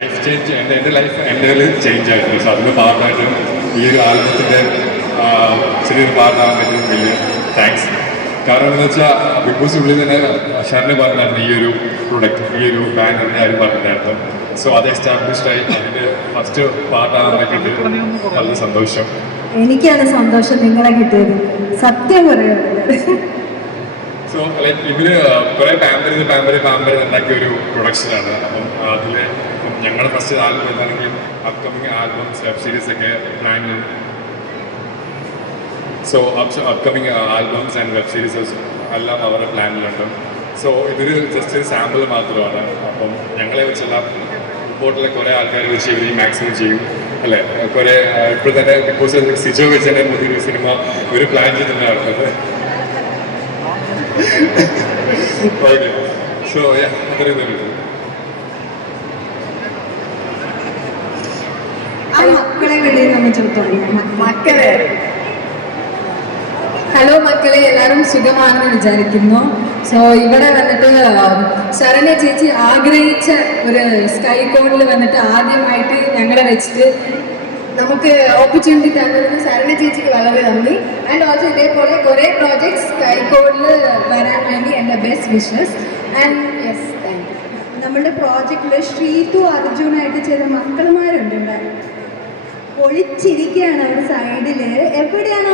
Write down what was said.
Life change എന്റെ എന്റെ life എന്റെ ചേഞ്ച് ആയിരുന്നു സോ അതിന് പാർട്ടായിട്ട് ഈ ഒരു ആൽബത്തിന്റെ ചെറിയൊരു പാർട്ടാകാൻ പറ്റും വലിയ താങ്ക്സ് കാരണം എന്ന് വെച്ചാൽ ബിഗ് ബോസ് ഉള്ളിൽ തന്നെ ഷാറിന് പറഞ്ഞായിരുന്നു ഈ ഒരു പ്രൊഡക്റ്റ് ഈ ഒരു ബാൻഡ് ആരും പറഞ്ഞിട്ടുണ്ടായിരുന്നു സോ അത് എസ്റ്റാബ്ലിഷ്ഡ് ആയി. അതിന്റെ ഫസ്റ്റ് പറ്റിയിട്ട് വളരെ സന്തോഷം. എനിക്കാണ് സന്തോഷം നിങ്ങളെ കിട്ടിയത്. സത്യം പറയുന്നത് സോ ലൈക്ക് ഇവർ കുറെ പാമ്പര് പാമ്പർ ചെയ്ത് പാമ്പർ ഉണ്ടാക്കിയ ഒരു പ്രൊഡക്ഷനാണ് അപ്പം അതിൽ ഞങ്ങളുടെ ഫസ്റ്റ് ആൽബം എന്താണെങ്കിലും അപ്കമിങ് ആൽബംസ് വെബ് സീരീസ് ഒക്കെ plan so upcoming albums and web serieses എല്ലാം അവരുടെ പ്ലാനിലുണ്ട് സോ ഇതൊരു ജസ്റ്റ് ഒരു സാമ്പിൾ മാത്രമാണ്. അപ്പം ഞങ്ങളെ വെച്ചുള്ള റിപ്പോർട്ടിലെ കുറേ ആൾക്കാർ വെച്ച് ഇവർ മാക്സിമം ചെയ്യും അല്ലേ? കുറേ ഇപ്പോൾ തന്നെ ബിഗ് ബോസ് സിജോ വെച്ച് തന്നെ സിനിമ ഒരു പ്ലാൻ ചെയ്തിട്ടാണ് okay. So yeah, അത്രയും തന്നെ മക്കളെ വെളിയിൽ മക്കളെ. ഹലോ മക്കളെ എല്ലാവരും സുഖമാണെന്ന് വിചാരിക്കുന്നു. സോ ഇവിടെ വന്നിട്ട് ശരണ്യ ചേച്ചി ആഗ്രഹിച്ച ഒരു സ്കൈ കോണിൽ വന്നിട്ട് ആദ്യമായിട്ട് ഞങ്ങളെ വെച്ചിട്ട് നമുക്ക് ഓപ്പർച്യൂണിറ്റി തന്നതിന് ശരണ്യ ചേച്ചിക്ക് വളരെ നന്ദി. ആൻഡ് ഓൾസോ ഇതേപോലെ കുറെ പ്രോജക്ട്സ് സ്കൈ കോഡിൽ വരാൻ വേണ്ടി എന്റെ best wishes and yes thank you നമ്മുടെ പ്രോജക്റ്റിൽ ശ്രീതു അർജുനായിട്ട് ചെയ്ത ഇവിടെ ഒളിച്ചിരിക്കുകയാണ് അവർ സൈഡിൽ എവിടെയാണ്